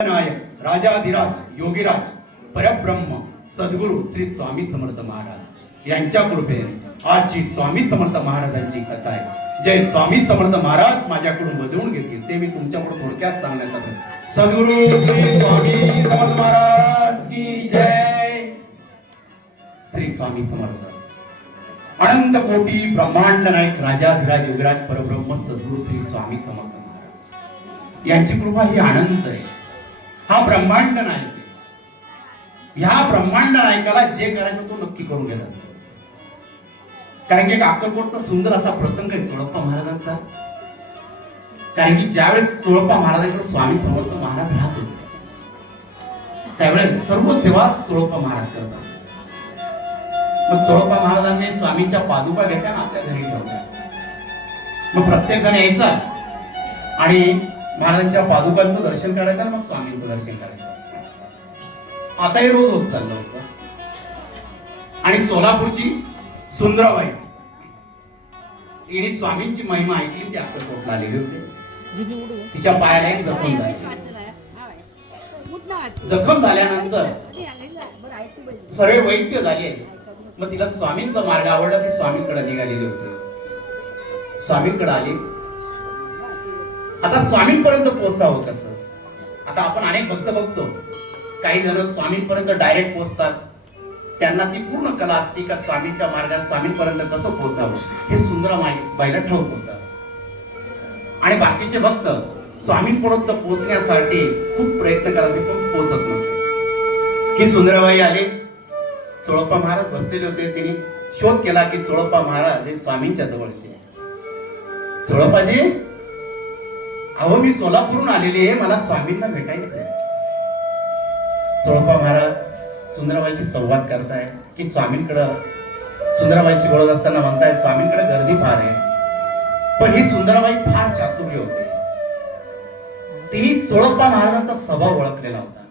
नायक राजाधिराज योगीराज परब्रह्म सद्गुरु श्री स्वामी समर्थ महाराज. यांच्या कृपेने आजची स्वामी समर्थ महाराजांची कथा आहे. जय स्वामी समर्थ महाराज माझ्याकडून बदलून घेतील ते मी तुमच्याकडून थोडक्यात सांगण्यात आलो सद्गुरु श्री स्वामी समर्थ महाराज की जय. श्री स्वामी समर्थ. अनंत कोटी ब्रह्मांड नायक राजाधिराज योगीराज परब्रह्म सद्गुरु श्री स्वामी समर्थ महाराज. यांची कृपा ही आनंद आहे. हा ब्रह्मांड नायक ह्या ब्रह्मांड नायकाला जे करायचं तो नक्की करून घेत असतो. कारण की अक्कलकोटचा सुंदर असा प्रसंग आहे चोळप्पा महाराजांचा. कारण की ज्यावेळेस चोळप्पा महाराजांकडे स्वामी समर्थ महाराज राहत होते त्यावेळेस सर्व सेवा चोळप्पा महाराज करतात. मग चोळप्पा महाराजांनी स्वामीच्या पादुका घेतल्या ना आपल्या घरी ठेवल्या. मग प्रत्येक जण यायचा आणि महाराजांच्या पादुकांचं दर्शन करायचं आणि मग स्वामींचं दर्शन करायचं. आता हे रोज होत चाललं होतं. आणि सोलापूरची सुंदराबाई हिने स्वामींची महिमा ऐकली ती अक्कलकोटला आलेली होते. तिच्या पायाला एक जखम झाली. जखम झाल्यानंतर सर्व वैद्य झाले. मग तिला स्वामींचा मार्ग आवडला ती स्वामींकडे निघालेली होती. स्वामींकडे आली. आता स्वामींपर्यंत पोहोचावं कसं? आता आपण अनेक भक्त बघतो. काही जण स्वामींपर्यंत डायरेक्ट पोहोचतात. त्यांना ती पूर्ण कला असते का स्वामींच्या मार्गात स्वामींपर्यंत कसं पोहोचावं? हे सुंदर बाईला ठाऊक होतं. आणि बाकीचे भक्त स्वामींपर्यंत पोहोचण्यासाठी खूप प्रयत्न करायचे पण पोहोचत नव्हते ही सुंदरबाई आले. चोळप्पा महाराज बसलेले होते. तिने शोध केला की चोळप्पा महाराज हे स्वामींच्या जवळचे चोळप्पाजी अहो मी सोलापूरून आलेली आहे. मला स्वामींना भेटायचंय चोळप्पा महाराज सुंदराबाईशी संवाद करताय. की स्वामींकडं सुंदरबाईशी बोलत असताना म्हणताय स्वामींकडे गर्दी फार आहे. पण ही सुंदरबाई फार चातुर्य होते. तिने चोळप्पा महाराजांचा स्वभाव ओळखलेला होता.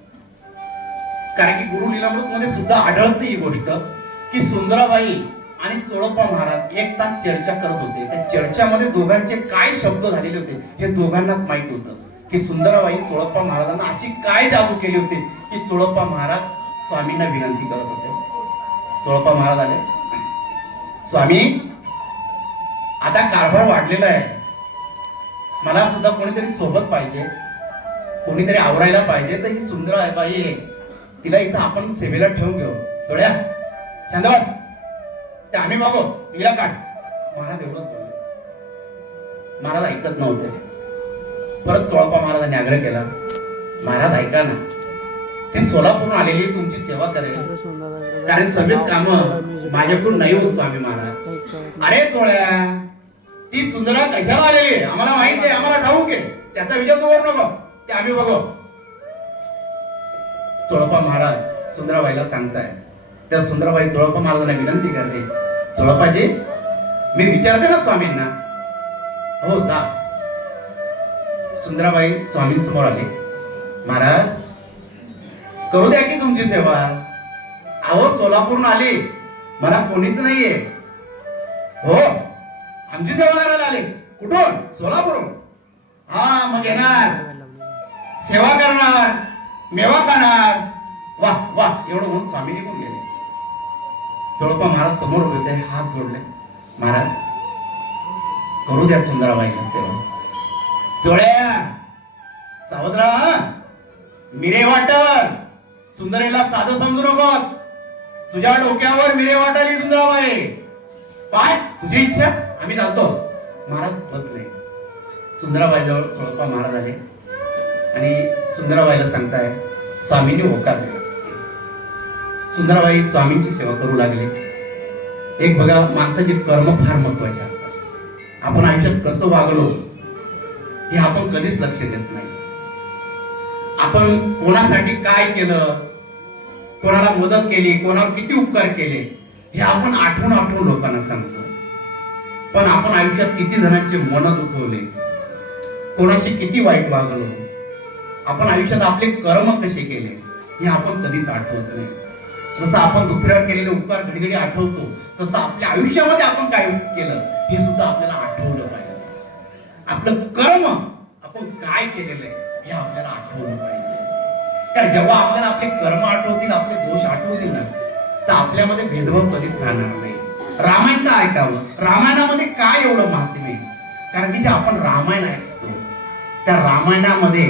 कारण की गुरु लीलामृत मध्ये सुद्धा आढळते ही गोष्ट की सुंदराबाई आणि चोळप्पा महाराज एक तास चर्चा करत होते. त्या चर्चामध्ये दोघांचे काय शब्द झालेले होते हे दोघांनाच माहीत होतं. की सुंदराबाई चोळप्पा महाराजांना अशी काय जादू केली होती की चोळप्पा महाराज स्वामींना विनंती करत होते. चोळप्पा महाराज आले. स्वामी आता कारभार वाढलेला आहे. मला सुद्धा कोणीतरी सोबत पाहिजे कोणीतरी आवरायला पाहिजे तर ही सुंदर आहे. बाई तिला इथं आपण सेवेला ठेवून घेऊ. चोळ्या शांतवाद ते आम्ही बघू. तिला काढ. महाराज एवढंच बोलले. महाराज ऐकत नव्हते. परत चोळप्पा महाराजांनी आग्रह केला. महाराज ऐका ना. ती सोलापूर आलेली तुमची सेवा करेल. कारण सगळेच काम माझ्याकडून नाही होत स्वामी महाराज. अरे चोळ्या ती सुंदरा कशाला आलेली आहे? आम्हाला माहीत आहे आम्हाला ठाऊक आहे. त्याचा विचार तू करू नको. ते आम्ही बघू. चोळप्पा महाराज सुंदराबाईला सांगताय त्या सुंदराबाई चोळप्पा महाराजांना विनंती करते. चोळप्पाजी मी विचारते ना स्वामींना. हो जा. सुंदराबाई स्वामी समोर आले. महाराज करू द्या की तुमची सेवा? अहो सोलापूरहून आली. मला कोणीच नाहीये. हो आमची सेवा करायला आले. कुठून? सोलापूरून हा मग येणार. सेवा करणार मेवा खाणार. वा वा एवढं म्हणून स्वामी निघून जवळपास महाराज समोर होते हात जोडले. महाराज करू द्या सुंदराबाईंना सेवा. चोळ्या सावधरा मिरे वाटल. सुंदरेला साधं समजू नकोस. तुझ्या डोक्यावर मिरे वाटाली सुंदराबाई. पाय तुझी इच्छा आम्ही जातो. महाराज बसले. सुंदराबाई जवळ चोळप्पा महाराज आले आणि सुंदराबाईला सांगताय स्वामींनी होकार दिला. सुंदराबाई स्वामींची सेवा करू लागले. एक बघा माणसाचे कर्म फार महत्त्वाचे असतात. आपण आयुष्यात कसं वागलो हे आपण कधीच लक्ष देत नाही. आपण कोणासाठी काय केलं कोणाला मदत केली कोणावर किती उपकार केले हे आपण आठवून आठवून लोकांना सांगतो. पण आपण आयुष्यात किती जणांचे मन दुखवले कोणाशी किती वाईट वागलो आपण आयुष्यात आपले कर्म कसे केले हे आपण कधीच आठवत नाही. जसं आपण दुसऱ्यावर केलेले उपकार घडीघडी आठवतो तसं आपल्या आयुष्यामध्ये आपण काय केलं हे सुद्धा आपल्याला आठवलं पाहिजे. आपलं कर्म आपण काय केलेलं आहे हे आपल्याला आठवलं पाहिजे. कारण जेव्हा आपल्याला आपले कर्म आठवतील आपले दोष आठवतील ना तर आपल्यामध्ये भेदभाव कधीच राहणार नाही. रामायण का ऐकावं? रामायणामध्ये काय एवढं माहिती आहे? कारण की जे आपण रामायण ऐकतो त्या रामायणामध्ये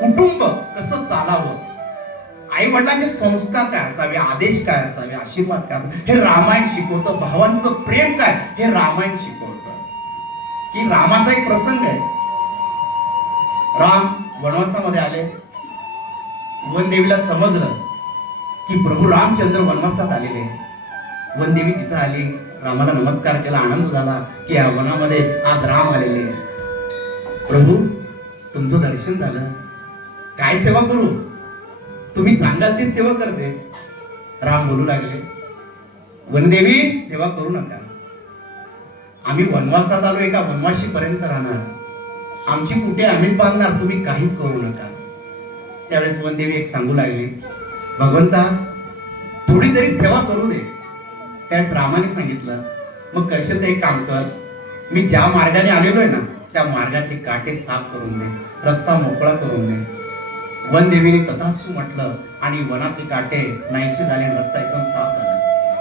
कुटुंब कसं चालावं आई वडिलांचे संस्कार काय असावे आदेश काय असावे आशीर्वाद काय असावे, हे रामायण शिकवतं. भावांचं प्रेम काय? हे रामायण शिकवतं. की रामाचा एक प्रसंग आहे. राम वनवासामध्ये आले. वनदेवीला समजलं की प्रभू रामचंद्र वनवासात आलेले वनदेवी तिथं आली. रामाला नमस्कार केला. आनंद झाला की या वनामध्ये आज राम आलेले प्रभू तुमचं दर्शन झालं. काय सेवा करू? तुम्ही सांगाल ते सेवा करते. राम बोलू लागले. वनदेवी सेवा करू नका. आम्ही वनवासात आलो एका वनवाशी पर्यंत राहणार. आमची कुठे आम्हीच बांधणार तुम्ही काहीच करू नका. त्यावेळेस वनदेवी एक सांगू लागली भगवंता थोडी तरी सेवा करू दे. त्यावेळेस रामाने सांगितलं मग करशील तर एक काम कर. मी ज्या मार्गाने आलेलो आहे ना त्या मार्गातले काटे साफ करून दे रस्ता मोकळा करून दे. वनदेवीने तथास्तू म्हटलं आणि वनातले काटे नाहीसे झाले रस्ता एकदम साफ झाला.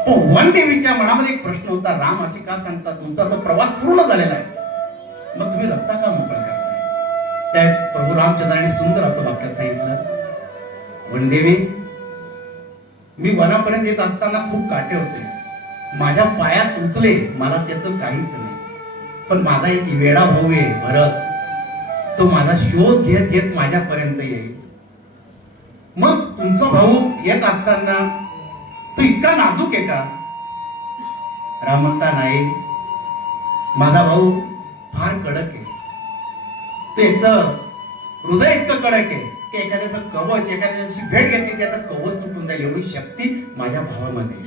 हो, पण वनदेवीच्या मनामध्ये एक प्रश्न होता राम असे का सांगता तुमचा तो प्रवास पूर्ण झालेला आहे. मग तुम्ही रस्ता का मोकळा करताय? त्यात प्रभू रामचंद्राने सुंदर असं वाक्यात सांगितलं वनदेवी मी वनापर्यंत येत असताना खूप काटे होते. माझ्या पायात उचले मला त्याचं काहीच नाही. पण माझा एक वेडा भाऊ आहे भरत. तो माझा शोध घेत घेत माझ्यापर्यंत येईल. मग तुमचा भाऊ येत असताना तू इतका नाजूक आहे का? राम म्हणता नाही. माझा भाऊ फार कडक आहे. त्याच हृदय इतकं कडक आहे की एखाद्याचं कवच एखाद्याची भेट घेतली त्याचं कवच तुटून जाईल एवढी शक्ती माझ्या भावामध्ये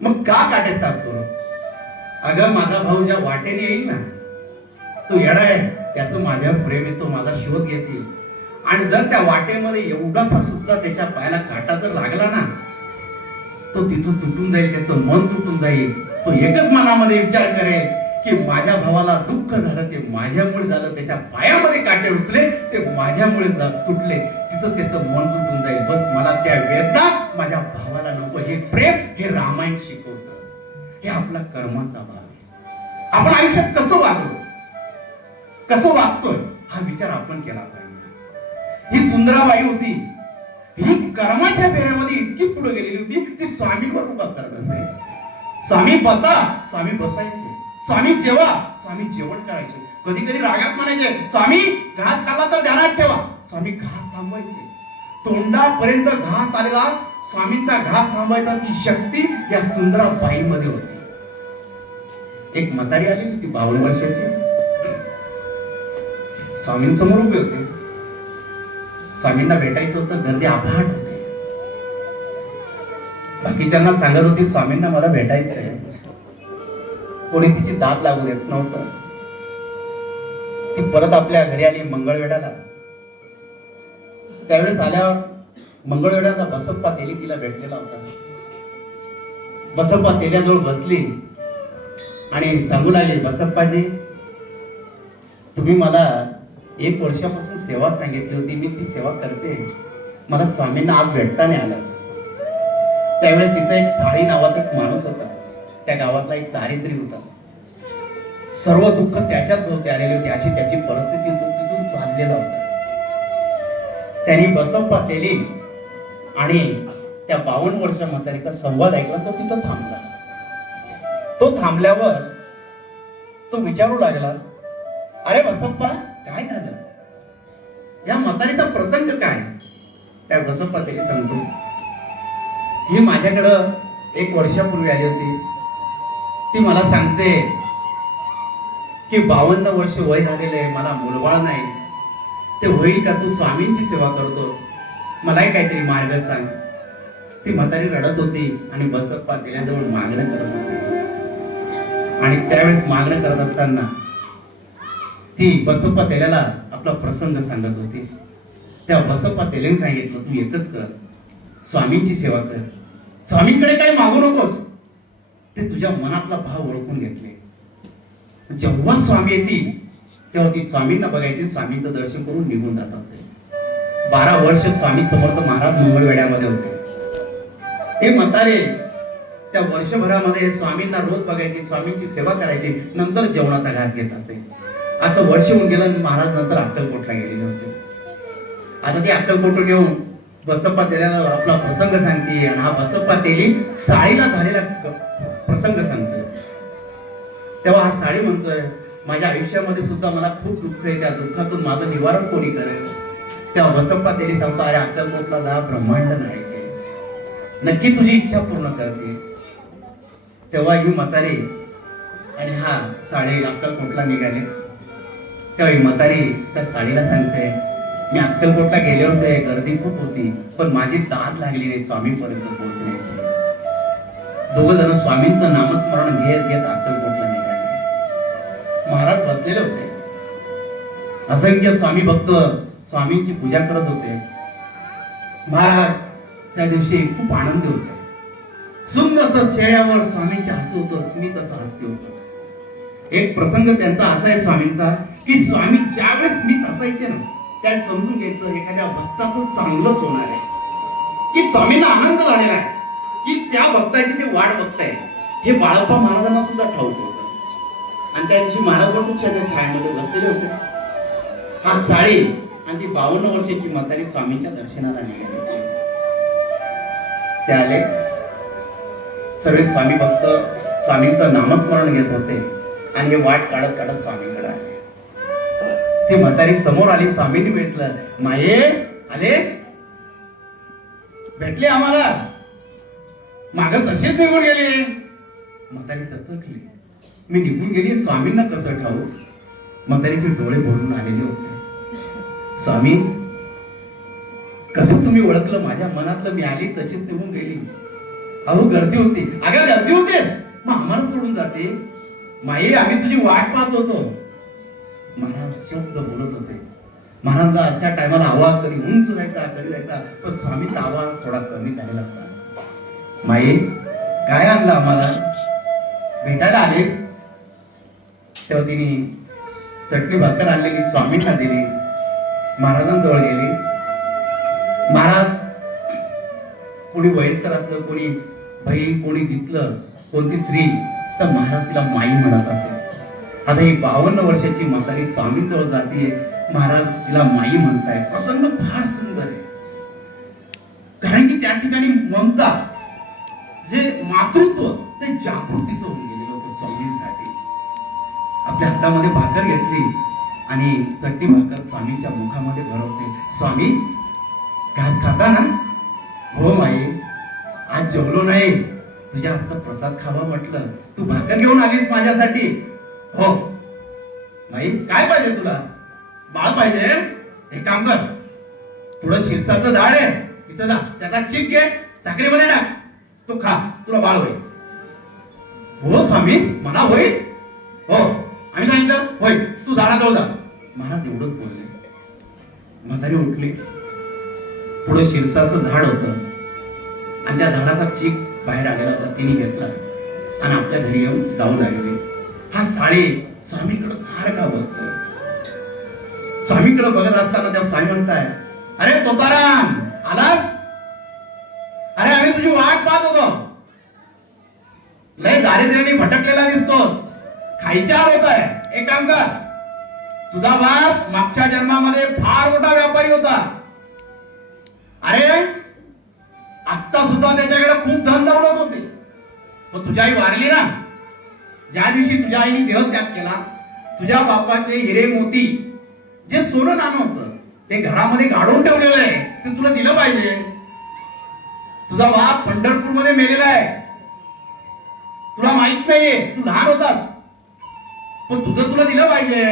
मग का काटे आपण अगं माझा भाऊ ज्या वाटेने येईल ना तो येडा आहे. त्याचं माझ्यावर प्रेम आहे तो माझा शोध घेतील. आणि जर त्या वाटेमध्ये एवढासा सुद्धा त्याच्या पायाला काटा जर लागला ना तो तिथून तुटून जाईल त्याचं मन तुटून जाईल. तो एकच मनामध्ये विचार करेल की माझ्या भावाला दुःख झालं ते माझ्यामुळे झालं त्याच्या पायामध्ये काटे उचले ते माझ्यामुळे तुटले. तिथं त्याचं मन तुटून जाईल. बस मला त्या वेदना माझ्या भावाला नको. हे प्रेम हे रामायण शिकवतं. हे आपला कर्माचा भाग आहे. आपण आयुष्यात कसं वागलो कसं वागतोय? हा विचार आपण केला पाहिजे. ही सुंदराबाई होती. ही कर्माच्या फेऱ्यामध्ये इतकी पुढे गेलेली होती ती स्वामीवर उभा करत असे. स्वामी बसा स्वामी बसायचे. स्वामी जेवा स्वामी जेवण करायचे. कधी कधी रागात म्हणायचे स्वामी घास खाल्ला तर ध्यानात ठेवा. स्वामी घास थांबवायचे. तोंडापर्यंत घास आलेला स्वामींचा घास थांबवायचा ती शक्ती या सुंदराबाई मध्ये होती. एक म्हातारी आली होती बावन्न वर्षाची. स्वामींसमोर उभे होते. स्वामींना भेटायचं होतं गर्दी अफाट होते. बाकीच्यांना सांगत होती स्वामींना मला भेटायचंय. कोणी तिची दाद लागू देत नव्हतं. ती परत आपल्या घरी आली मंगळवेढ्याला. त्यावेळेस आल्यावर मंगळवेढ्याला बसप्पा तेली तिला भेटलेला होता. बसप्पा तेल्याजवळ बसली आणि सांगू लागली बसप्पाजी तुम्ही मला एक वर्षापासून सेवा सांगितली होती मी ती सेवा करते. मला स्वामींना आज भेटता नाही आलं. त्यावेळेस तिथं एक साळी नावाचा एक माणूस होता. त्या गावातला एक दारिद्र्य होता. सर्व दुःख त्याच्याच भोवती आलेले होते. अशी त्याची परिस्थिती होती. तिथून चाललेला होता. त्यांनी बसप्पा केली आणि त्या बावन्न वर्षा म्हातारीचा संवाद ऐकला. तो तिथं थांबला. तो थांबल्यावर तो विचारू लागला अरे बसप्पा काय झालं? या म्हातारीचा प्रसंग काय? त्या बसप्पा सांगतो ही माझ्याकडं एक वर्षापूर्वी आली होती. ती मला सांगते की बावन्न वर्ष वय झालेलं आहे मला मुलबाळ नाही. ते होईल का? तू स्वामींची सेवा करतोस. मलाही काहीतरी मार्ग सांग. ती म्हातारी रडत होती आणि बसप्पा दिल्याजवळ मागणं करत होती. आणि त्यावेळेस मागणं करत असताना ती बसप्पा तेल्याला आपला प्रसंग सांगत होते. त्या बसप्पा तेलेन सांगितलं तू एकच कर. स्वामींची सेवा कर. स्वामींकडे काही मागू नकोस. ते तुझ्या मनातला भाव ओळखून घेतले. जेव्हा स्वामी येतील तेव्हा ती स्वामींना बघायची स्वामीचं दर्शन करून निघून जातात ते. बारा वर्ष स्वामी समर्थ महाराज मंगळवेड्यामध्ये होते. हे म्हातारे त्या वर्षभरामध्ये स्वामींना रोज बघायची स्वामींची सेवा करायची नंतर जेवणाचा घात घेतात ते. असं वर्ष होऊन गेलं महाराज नंतर अक्कलकोटला गेलेले होते आता ते अक्कलकोटून येऊन बसप्पा तेल्याला आपला प्रसंग सांगते आणि हा बसप्पा तेली साडीला झालेला प्रसंग सांगतोय तेव्हा हा साडी म्हणतोय माझ्या आयुष्यामध्ये सुद्धा मला खूप दुःख आहे त्या दुःखातून माझं निवारण कोणी करेल? तेव्हा बसप्पा तेली सांगतो अरे अक्कलकोटला जा ब्रह्मांड नाही नक्की तुझी इच्छा पूर्ण करते. तेव्हा ही म्हातारी आणि हा साडी अक्कलकोटला निघाले. त्यावेळी ही म्हातारी त्या साडीला सांगते मी अक्कलकोटला गेले होते गर्दी खूप होती पण माझी दाद लागली नाही स्वामीपर्यंत पोहोचण्याची. दोघ जण स्वामींचं नामस्मरण घेत घेत अक्कलकोटला निघाले. महाराज बसलेले होते. असंख्य स्वामी भक्त स्वामींची पूजा करत होते. महाराज त्या दिवशी खूप आनंदी होते. सुंदर चेहऱ्यावर स्वामींचे हसू होतं स्मित असं हसते होतं. एक प्रसंग त्यांचा असा आहे स्वामींचा की स्वामी ज्यावेळेस मी असायचे ना त्या समजून घ्यायचं एखाद्या भक्ताचं चांगलंच होणार आहे. की स्वामींना आनंद झालेला आहे की त्या भक्ताची ते वाट बघताय हे बाळप्पा महाराजांना सुद्धा ठाऊक होतं. आणि त्या दिवशी महाराज वटवृक्षाच्या छायामध्ये बसलेले होते. हा साडी आणि ती बावन्न वर्षाची म्हातारी स्वामीच्या दर्शनाला निघाली. ते आले. सर्व स्वामी भक्त स्वामींचं नामस्मरण घेत होते. आणि हे वाट काढत काढत स्वामी ती म्हातारी समोर आली स्वामींनी भेटलं. माये आले? भेटले आम्हाला. माग तशीच निघून गेली. म्हातारी तत्वकली मी निघून गेली स्वामींना कसं ठाऊ म्हातारीचे डोळे भरून आलेले होते. स्वामी कसं तुम्ही ओळखलं? माझ्या मनातलं मी आली तशीच निघून गेली. अहो गर्दी होती. अगं गर्दी होते. मग आम्हाला सोडून जाते. माई आम्ही तुझी वाट पाहत होतो. महाराज शब्द बोलत होते. महाराजला अशा टायमाला आवाज कधी उंच राहायचा कधी राहायचा पण स्वामीचा आवाज थोडा कमी झालेला लागला. माई काय आणलं आम्हाला? भेटायला आले? तेव्हा तिने चटणी भाकर आणलेली स्वामींना दिली. महाराजांजवळ गेली. महाराज कोणी वयस्कर असलं कोणी बहीण कोणी दिसलं कोणती स्त्री तर महाराज तिला माई म्हणत असेल आता ही बावन्न वर्षाची म्हातारी स्वामीजवळ जाते महाराज तिला माई म्हणताय. प्रसंग फार सुंदर आहे. कारण की त्या ठिकाणी ममता जे मातृत्व ते जागृतीचं होऊन गेलेलं होतं स्वामींसाठी. आपल्या हातामध्ये भाकर घेतली आणि चट्टी भाकर स्वामीच्या मुखामध्ये भरवते. स्वामी घात खाता ना? हो माई आज जेवलो नाही. तुझ्या हातात प्रसाद खावा म्हटलं. तू भाकर घेऊन आलीस माझ्यासाठी. हो. माई काय पाहिजे तुला? बाळ पाहिजे? एक काम कर. पुढं शिरसाचं झाड आहे. तिथं जा. त्याचा चीक घे. साखरेमध्ये टाक. तो खा. तुला बाळ होईल. हो स्वामी. मला होईल. हो. आम्ही सांगितलं? होय. तू झाडाजवळ जा. महाराज एवढंच बोलले. म्हातारी उठली. पुढं शिरसाचं झाड होतं. आणि त्या झाडाचा चीक बाहेर आलेला होता. तिने घेतला. आणि आपल्या घरी येऊन जाऊ लागले हा साडे स्वामीकडे सारखा बघतो. स्वामीकडे बघत असताना त्या स्वामी म्हणताय अरे तोताराम आला अरे आम्ही तुझी वाट पाहत होतो. लय दारिद्र्याने भटकलेला दिसतोस. खायच्या होत आहे. एक काम कर. तुझा बाप मागच्या जन्मामध्ये फार मोठा व्यापारी होता. अरे आत्ता सुद्धा त्याच्याकडे खूप धन दौलत होते. मग तुझी आई वारली ना. ज्या दिवशी तुझ्या आईने देहत्याग केला तुझ्या बापाचे हिरे मोती जे सोनं नाणं होतं ते घरामध्ये गाडून ठेवलेलं आहे ते तुला दिलं पाहिजे. तुझा बाप पंढरपूरमध्ये मेलेला आहे. तुला माहीत नाहीये तू लहान होतास. पण तुझं तुला दिलं पाहिजे.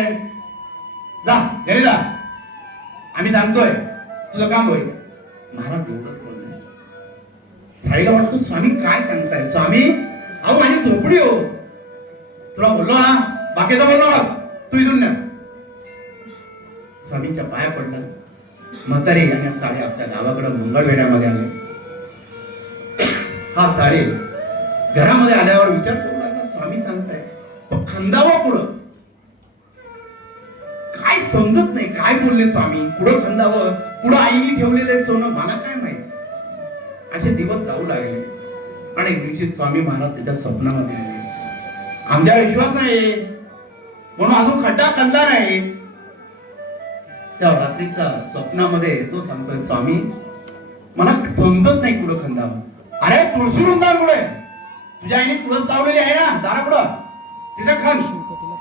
जा घरी जा. आम्ही सांगतोय तुझं काम होईल. महाराज एवढंच बोलले. साईला वाटतं स्वामी काय सांगताय? स्वामी अहो माझी झोपडी हो. तुला बोललो ना बाकीचा बोललो बस. तू इथून ना स्वामींच्या पाया पडला. म्हातारे आणि या साडे आपल्या गावाकडे मंगळवेड्यामध्ये आले हा साडे घरामध्ये आल्यावर विचार करू लागला स्वामी सांगताय. खंदावा पुढं. काय समजत नाही काय बोलले स्वामी? पुढं खंदावं पुढं आईने ठेवलेले सोनं मला काय माहीत? असे दिवस जाऊ लागले. आणि एक दिवशी स्वामी महाराज त्याच्या स्वप्नामध्ये आमच्यावर विश्वास नाही म्हणून अजून खड्डा खणला नाही. त्या रात्रीचा स्वप्नामध्ये तो सांगतोय स्वामी मला समजत नाही कुठं खंदावं अरे तुळशी वृंदावन कुठे तुझ्या आईने तुळस लावलेली आहे ना दारा पुढं तिथे खण.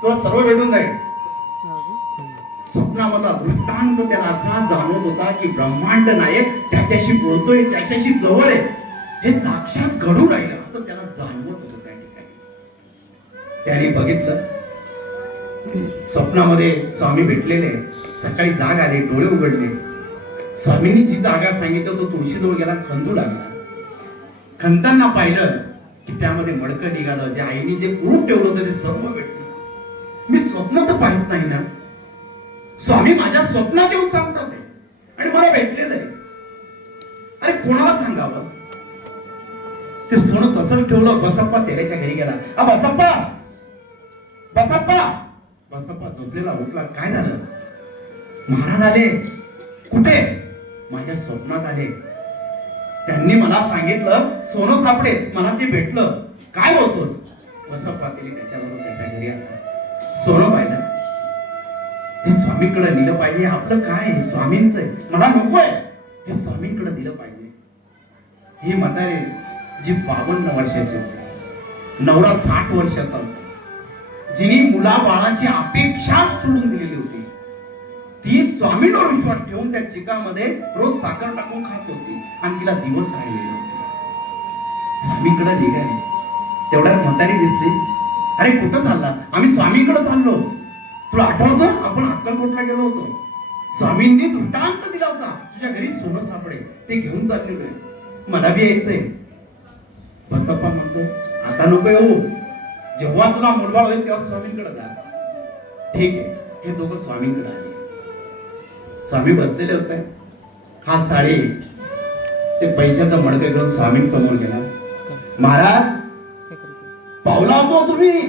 तुला सर्व भेटून जाईल. स्वप्नामधला दृष्टांत त्याला असा जाणवत होता की ब्रह्मांड नायक त्याच्याशी बोलतोय त्याच्याशी जवळ आहे. हे साक्षात घडू राहिलं असं त्याला जाणवत होतं त्या ठिकाणी. त्यांनी बघितलं. स्वप्नामध्ये स्वामी भेटलेले सकाळी जाग आले डोळे उघडले. स्वामींनी जी जागा सांगितलं तो तुळशीजवळ गेला खंदू लागला. खंतांना पाहिलं की त्यामध्ये मडकं निघालं जे आईने जे कुरूप ठेवलं होतं ते सर्व भेटलं. मी स्वप्न तर पाहत नाही ना. स्वामी माझ्या स्वप्नात येऊन सांगतात आणि मला भेटलेलं आहे. अरे कोणाला सांगावं? ते सोनं तसंच ठेवलं बसप्पा तेलाच्या घरी गेला. अ बसप्पा बसप्पा! बसप्पा झोपलेला उठला. काय झालं? महाराज आले. कुठे? माझ्या स्वप्नात आले. त्यांनी मला सांगितलं सोनं सापडे मला ते भेटलं. काय होतोस बसप्पा तिने त्याच्याबरोबर त्याच्या घरी आला. सोनं पाहिलं. हे स्वामींकडे दिलं पाहिजे. आपलं काय आहे? स्वामींचं आहे. मला नकोय आहे. हे स्वामींकडे दिलं पाहिजे. ही म्हातारे जी बावन्न वर्षाची होती. नवरा साठ वर्षाचा होता. जिने मुला बाळाची अपेक्षा सोडून दिलेली होती. ती स्वामींवर विश्वास ठेवून त्या चिकामध्ये रोज साखर टाकून खात होती आणि तिला दिवस राहिलेले होते. स्वामीकडे निघाले. तेवढ्यात म्हातारी दिसली. अरे कुठं चालला? आम्ही स्वामीकडे चाललो. तुला आठवतं? आपण अक्कलकोटला गेलो होतो. स्वामींनी दृष्टांत दिला होता. तुझ्या घरी सोनं सापडे. ते घेऊन चाललेलो आहे. मला बी यायचंय. बसप्पा म्हणतो आता नको येऊ. जेव्हा तुला मुलगा होईल तेव्हा स्वामींकडे जा. ठीक आहे. हे दोघं स्वामींकडे आले. स्वामी बसलेले होते. हा साडी ते पैशाचा मडके घेऊन स्वामी समोर गेला. महाराज पावला होतो तुम्ही.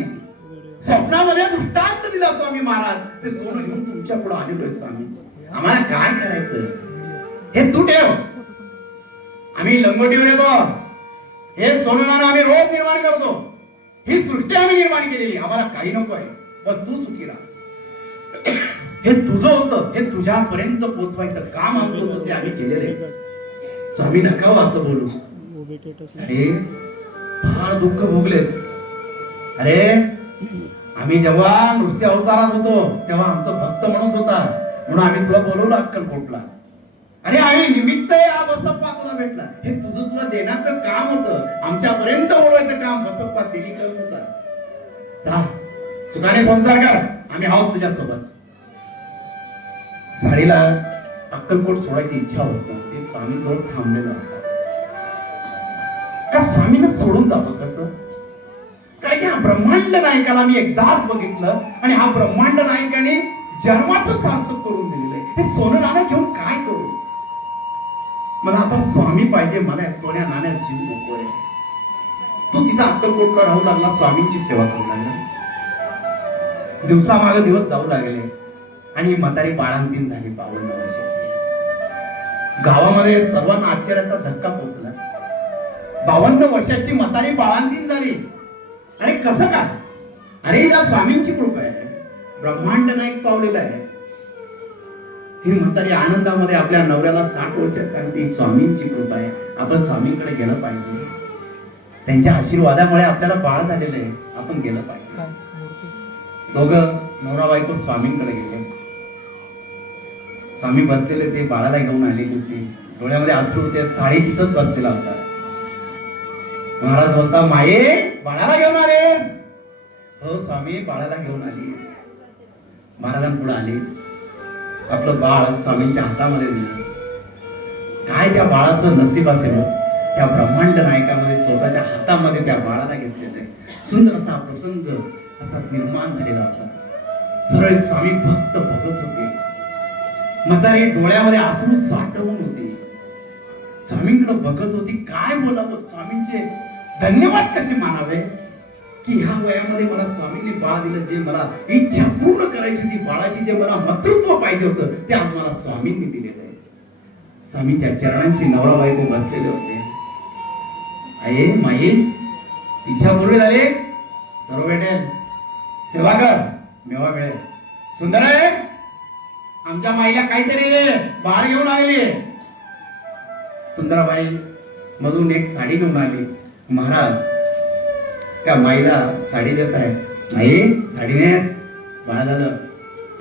स्वप्नामध्ये दृष्टांत दिला स्वामी महाराज. ते सोनं घेऊन तुमच्यापुढे आलेलो स्वामी. आम्हाला काय करायचं? हे तू ठेव. आम्ही लंगोटीवर येतो. हे सोनं आम्ही रोज निर्माण करतो. ही सृष्टी आम्ही निर्माण केलेली आम्हाला काही नको आहे. बस तू सुखी राहा हे तुझं होतं. हे तुझ्यापर्यंत पोचवायचं काम आमचं होतं. ते आम्ही केलेलं आहे. स्वामी नकाव हो असं बोलू. अरे फार दुःख भोगलेच अरे आम्ही जेव्हा नृसिंह अवतारात होतो तेव्हा आमचं भक्त माणूस होता. म्हणून आम्ही तुला बोलवलं अक्कलकोटला. अरे आम्ही निमित्त आहे हा बसप्पा तुला भेटला. हे तुझं तुला देण्याचं काम होतं. आमच्यापर्यंत बोलवायचं काम बसप्पा दिली करत होता. सुखाने संसार कर. आम्ही आहोत तुझ्या सोबत साडीला अक्कलकोट सोडायची इच्छा होत नव्हती. स्वामी जवळ थांबलेला होता. का स्वामीनं सोडून जातो कसं? कारण की हा ब्रह्मांड नायकाला मी एकदाच बघितलं आणि हा ब्रह्मांड नायकाने जन्माचं सार्थक करून दिलेलं आहे. हे सोनं नाणं घेऊन काय करू? मला आता स्वामी पाहिजे मला या सोन्या नाण्यात जीव नको तो तिथं अक्कलकोटला राहू लागला स्वामींची सेवा करू लागला. दिवसामाग दिवस जाऊ लागले. आणि म्हातारी बाळांतीन झाली बावन्न वर्षाची. गावामध्ये सर्वांना आश्चर्याचा धक्का पोहोचला बावन्न वर्षाची म्हातारी बाळांतीन झाली. अरे कसं काय? अरे या स्वामींची कृपा आहे. ब्रह्मांड नाईक पावलेला आहे. ही म्हातारी आनंदामध्ये आपल्या नवऱ्याला साठ वर्षात सांगते ही स्वामींची कृपा आहे. आपण स्वामींकडे गेलं पाहिजे. त्यांच्या आशीर्वादामुळे आपल्याला बाळ झालेलं आहे. आपण गेलं पाहिजे. दोघं नवरा बायको स्वामींकडे गेले. स्वामी बसलेले ते बाळाला घेऊन आलेली होती. डोळ्यामध्ये अश्रू होते. साडी तिथंच बसलेला होता महाराज बोलता माये बाळाला घेऊन आले. हो स्वामी बाळाला घेऊन आली. महाराजांपुढे आले. आपलं बाळ स्वामींच्या हातामध्ये दिलं. काय त्या बाळाचं नसीब असेल हो? त्या ब्रह्मांड नायकामध्ये स्वतःच्या हातामध्ये त्या बाळाला घेतलेलं आहे. सुंदर असा प्रसंग असा निर्माण झालेला होता. सरळ स्वामी भक्त बघत होते. म्हातारे डोळ्यामध्ये आसरू साठवून होती. स्वामींकडे बघत होती काय बोलावं? स्वामींचे धन्यवाद कसे मानावे? की ह्या वयामध्ये मला स्वामींनी बाळ दिलं जे मला इच्छा पूर्ण करायची होती बाळाची जे मला मातृत्व पाहिजे होतं ते आज मला स्वामींनी दिलेलं आहे. स्वामीच्या चरणांची नवरा बायको बसलेले होते. आई माई इच्छा पूर्ण झाली? सर्व भेटेल. सेवा कर मेवा मिळेल. सुंदर आहे? आमच्या माईला काहीतरी दे. बाळ घेऊन आलेली सुंदराबाई मधून एक साडी घेऊन आली. महाराज त्या माईला साडी देत आहे? माई साडी नेस. बाळा झालं.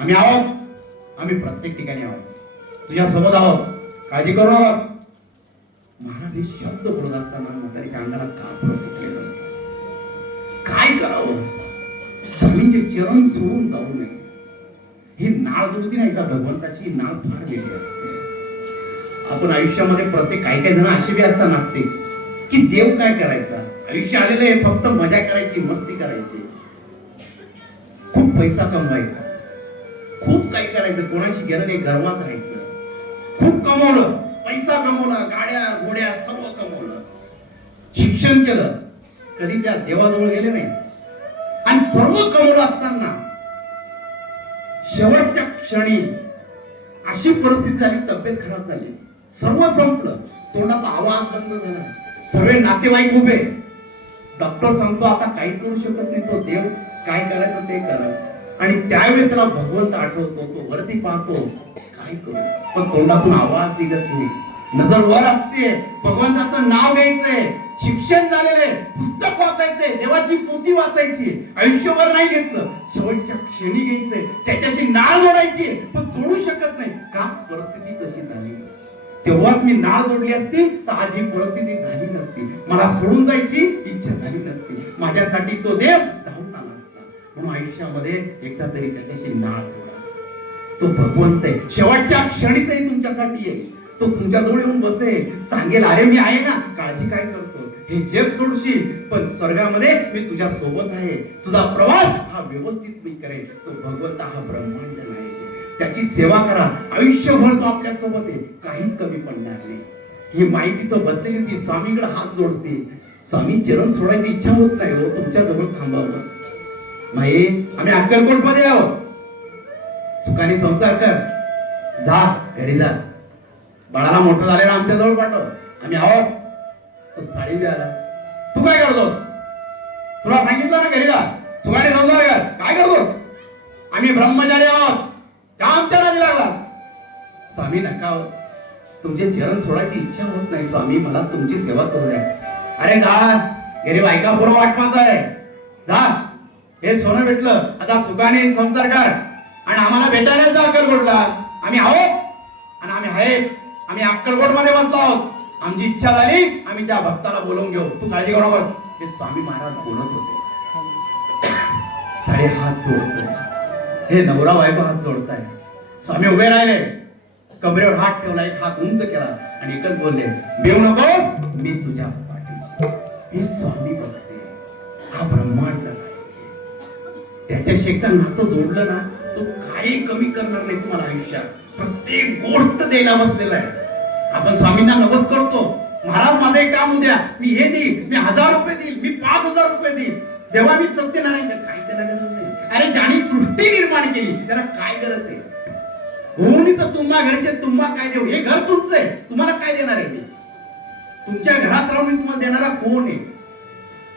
आम्ही आहोत. आम्ही प्रत्येक ठिकाणी आहोत. तुझ्या सोबत आहोत. काळजी करू नकोस. महाराज हे शब्द बोलत असताना म्हातारीच्या अंगाला कापड केलं काय करावं? स्वामींचे चरण सोडून जाऊ नये. ही नाळ दुरुती नाही का? भगवंताची नाळ फार वेगळी असते. आपण आयुष्यामध्ये प्रत्येक काही काही जण असे बी असता नसते की देव काय करायचा? आयुष्य आलेलं आहे फक्त मजा करायची मस्ती करायची. खूप पैसा कमवायचा. खूप काही करायचं कोणाशी गेलं नाही गर्वात राहायचं. खूप कमवलं पैसा कमवला गाड्या घोड्या सर्व कमवलं. शिक्षण केलं कधी त्या देवाजवळ गेले नाही. आणि सर्व कमवलं असताना शेवटच्या क्षणी अशी परिस्थिती झाली तब्येत खराब झाली. सर्व संपलं. तोंडाचा आवाज बंद झाला. सगळे नातेवाईक उभे. डॉक्टर सांगतो आता काहीच करू शकत नाही तो देव काय करायचं ते करा. आणि त्यावेळी त्याला भगवंत आठवतो तो वरती पाहतो काय करू? पण तोंडातून आवाज निघत नाही. नजर वर असते भगवंताचं नाव घ्यायचंय शिक्षण झालेले पुस्तक वाचायचंय देवाची पोती वाचायची आयुष्यभर नाही घेतलं शेवटच्या क्षणी घ्यायचंय त्याच्याशी नाळ जोडायची पण जोडू शकत नाही. का? परिस्थिती तशी झाली. तेव्हाच मी नाळ जोडली असती तर आज ही परिस्थिती झाली नसती. मला सोडून जायची इच्छा झाली नसती. माझ्यासाठी तो देव धावून आला असता. म्हणून आयुष्यामध्ये एकदा तरी त्याच्याशी नाळ जोडा. तो भगवंत आहे. शेवटच्या क्षणी तरी तुमच्यासाठी येईल तो तुमच्या जवळ येऊन बसते सांगेल अरे मी आहे ना. काळजी काय करतो हे जग सोडशील पण स्वर्गामध्ये मी तुझ्या सोबत आहे. तुझा प्रवास हा व्यवस्थित मी करेन. तो भगवंत हा ब्रह्मांड नाही त्याची सेवा करा. आयुष्यभर तो आपल्यासोबत आहे. काहीच कमी पडणार नाही. ही माहिती तो बदलेली ती स्वामीकडे हात जोडते. स्वामी चरण सोडायची इच्छा होत नाही हो. तुमच्या जवळ थांबावं. माई आम्ही अक्कलकोटमध्ये आहोत. सुखाने संसार कर. जा घरी जा. बाळाला मोठं झालेला आमच्या जवळ पाठव. आम्ही आहोत. तो साडी आला तू काय करतोस? तुला सांगितलं ना घरी जा. सुखाने संसार कर. काय करतोस? आम्ही ब्रह्मचारी आहोत. का आमच्या नादी लागला स्वामी नका तुमचे चरण सोडायची इच्छा होत नाही स्वामी. मला तुमची सेवा करू द्या. अरे जा. घरी बायका बरोबर वाट आहे जा. हे सोनं भेटलं. आता सुखाने संसार कर आणि आम्हाला भेटायला जा अक्कलकोटला. आम्ही आहोत. आणि आम्ही आहेत. आम्ही अक्कलकोटमध्ये बसलो आहोत. आमची इच्छा झाली आम्ही त्या भक्ताला बोलवून घेऊ. तू काळजी करू नकोस. हे स्वामी महाराज बोलत होते. साडे हात जोडतो हे नवरा बायको हात जोडताय. स्वामी उभे राहिले. कमरेवर हात ठेवला एक हात उंच केला आणि एकच बोलले देऊ नको मी तुझ्या पाठीशी. हे स्वामी बघते हा ब्रह्मांड त्याच्याशी एकदा नातं जोडलं ना तो काही कमी करणार नाही तुम्हाला आयुष्यात. प्रत्येक गोष्ट द्यायला बसलेला आहे. आपण स्वामींना नवस करतो. महाराज माझं एक काम उद्या. मी हे देईल. मी हजार रुपये देईल. मी पाच हजार रुपये देईल. तेव्हा मी सत्यनारायण. काही त्याला गरज नाही अरे ज्याने सृष्टी निर्माण केली त्याला काय गरज आहे? होऊन तर तुम्हा घरचे तुम्हा काय देऊ? हे घर तुमचं आहे. तुम्हाला काय देणार आहे मी? तुमच्या घरात राहून मी तुम्हाला देणारा कोण आहे?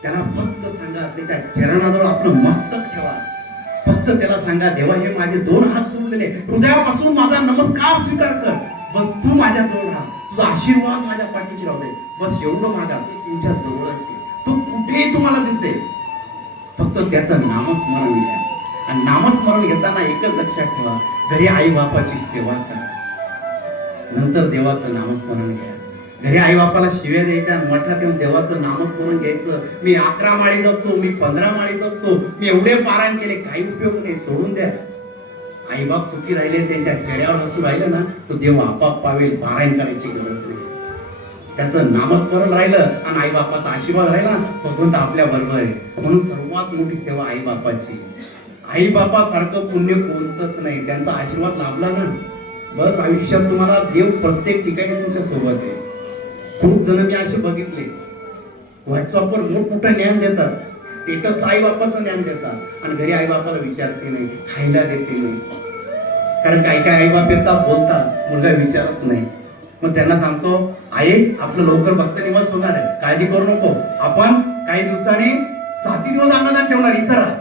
त्याला फक्त सांगा त्याच्या चरणाजवळ आपलं मस्तक ठेवा. फक्त त्याला सांगा देवा हे माझे दोन हात जोडलेले हृदयापासून माझा नमस्कार स्वीकार कर. बस तू माझ्या जवळ राहा. तुझा आशीर्वाद माझ्या पाठीशी राहू दे. बस एवढं मागा. ते तुमच्या जवळच तू तो कुठेही तुम्हाला दिसते. फक्त त्याचं नामस्मरण घ्या. आणि नामस्मरण घेताना एकच लक्षात ठेवा घरी आई बापाची सेवा करा. नंतर देवाचं नामस्मरण घ्या. घरी आई बापाला शिव्या द्यायच्या मठात येऊन देवाचं नामस्मरण घ्यायचं. मी अकरा माळी जपतो मी पंधरा माळी जपतो मी एवढे पारायण केले काही उपयोग नाही सोडून द्या. आई बाप सुखी राहिले त्यांच्या चेहऱ्यावर हसू राहिलं ना तो देव आपाप पावेल पारायण करायची गरज नाही. त्याचं नामस्मरण राहिलं आणि आई बापाचा आशीर्वाद राहिला भगवंत आपल्या बरोबर आहे. म्हणून सर्वात मोठी सेवा आई बापाची आई बापा सारखं पुण्य कोणतंच नाही. त्यांचा आशीर्वाद लाभला ना बस आयुष्यात तुम्हाला देव प्रत्येक ठिकाणी तुमच्यासोबत आहे. खूप जण मी असे बघितले. व्हॉट्सअपवर मोठमोठं ज्ञान देतात? स्टेटस आई बापाचं ज्ञान देतात. आणि घरी आई बापाला विचारते नाही खायला देते नाही. कारण काही काही आई बाप येतात बोलतात मुलगा विचारत नाही. मग त्यांना सांगतो आई आपलं लवकर भक्त निवास होणार आहे. काळजी करू नको. आपण काही दिवसांनी साती दिवस अन्नदान ठेवणार. इथं राहा.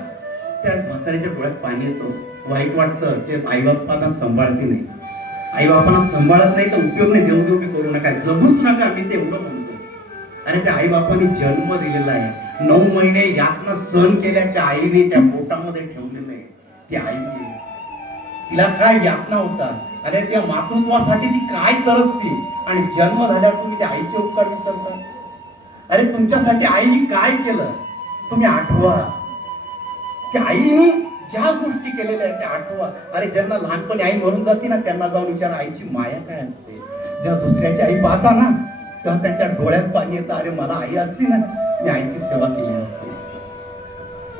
त्या म्हाताऱ्याच्या डोळ्यात पाणी येतो. वाईट वाटतं. ते आई बाप्पांना सांभाळते नाही. आई बापांना सांभाळत नाही तर उपयोग नाही. देऊ देऊ करू नका. जगूच नका. मी ते एवढं म्हणतो अरे त्या आई बापांनी जन्म दिलेला आहे. नऊ महिने यातना सहन केल्या त्या आईने त्या पोटामध्ये ठेवलेलं आहे. ती आई तिला काय यातना होता? अरे त्या मातृत्वासाठी ती काय तरसते? आणि जन्म झाल्यावर तुम्ही त्या आईचे उपकार विसरता? अरे तुमच्यासाठी आईने काय केलं? तुम्ही आठवा. त्या आईने ज्या गोष्टी केलेल्या आहेत त्या आठवा. अरे ज्यांना लहानपणी आई म्हणून जाते ना त्यांना जाऊन विचार आईची माया काय असते? जेव्हा दुसऱ्याची आई पाहता ना तेव्हा त्यांच्या डोळ्यात पाणी येतं अरे मला आई असते ना मी आईची सेवा केली असते.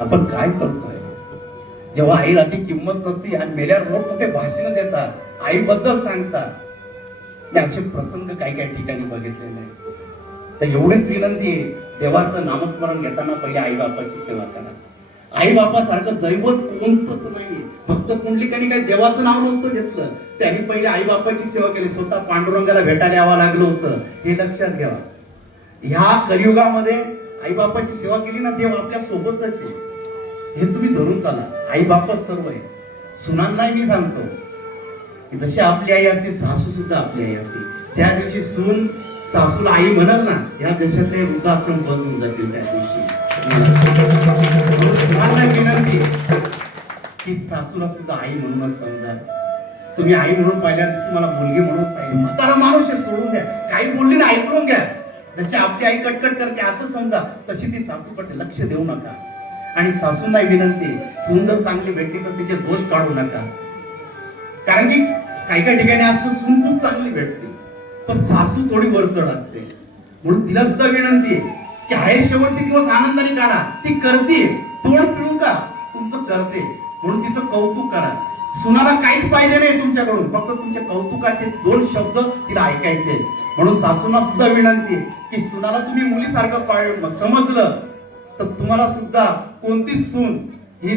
आपण काय करतोय? जेव्हा आई ती किंमत नसते आणि मेल्यावर मोठमोठे भाषण देतात आईबद्दल सांगतात. मी असे प्रसंग काही काही ठिकाणी बघितलेले आहेत. तर एवढीच विनंती आहे देवाचं नामस्मरण घेताना पहिले आई बापाची सेवा करा. आई बापासारखं दैवत कोणतंच नाही फक्त पुंडलिकांनी काही देवाचं नाव नव्हतं घेतलं. त्यांनी पहिले आई बापाची सेवा केली. स्वतः पांडुरंगाला भेटायला यावं लागलं होतं. हे लक्षात घ्यावा ह्या कलियुगामध्ये आई बापाची सेवा केली ना देव आपल्या सोबतच आहे. हे तुम्ही धरून चाला. आई बापच सर्व आहे सुनांनाही मी सांगतो जशी आपली आई असते सासू सुद्धा आपली आई असते. त्या दिवशी सून सासूला आई म्हणाल ना या देशातले वृद्धाश्रम बंद होऊन जातील त्या दिवशी. म्हणून विनंती की सासूला सुद्धा आई म्हणूनच समजा. तुम्ही आई म्हणून पाहिल्यानंतर तुम्हाला मुलगी म्हणून पाहिजे म्हातारा माणूस आहे सोडून द्या. काही बोलली ना ऐकून घ्या. जशी आपली आई कटकट करते असं समजा तशी ती सासूकडे लक्ष देऊ नका. आणि सासूंना विनंती आहे, सून जर चांगली भेटली तर तिचे दोष काढू नका. कारण की काही काही ठिकाणी असतं सून खूप चांगली भेटते. पण सासू थोडी वरचढ असते. म्हणून तिला सुद्धा विनंती आहे की आहे शेवटचे दिवस आनंदाने काढा. ती करते. तोड पिळून का? तुमचं करते. म्हणून तिचं कौतुक करा. सुनाला काहीच पाहिजे नाही तुमच्याकडून. फक्त तुमच्या कौतुकाचे दोन शब्द तिला ऐकायचे. म्हणून सासूना सुद्धा विनंती की सुनाला तुम्ही मुलीसारखं पाळ समजलं तर तुम्हाला सुद्धा कोणतीच सून ही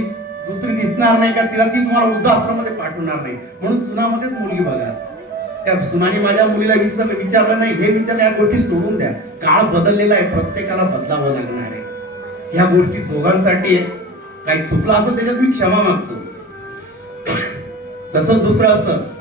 दुसरी दिसणार नाही का? तिला ती तुम्हाला वृद्धाश्रमामध्ये पाठवणार नाही. म्हणून सुनामध्येच मुलगी बघा. त्या सुनाने माझ्या मुलीला विचारलं विचारलं नाही. हे विचार या गोष्टी सोडून द्या. काळ बदललेला आहे. प्रत्येकाला बदलावं लागणार आहे. ह्या गोष्टी दोघांसाठी आहे काही चुकलं असं त्याच्यात मी क्षमा मागतो. तसंच दुसरं असं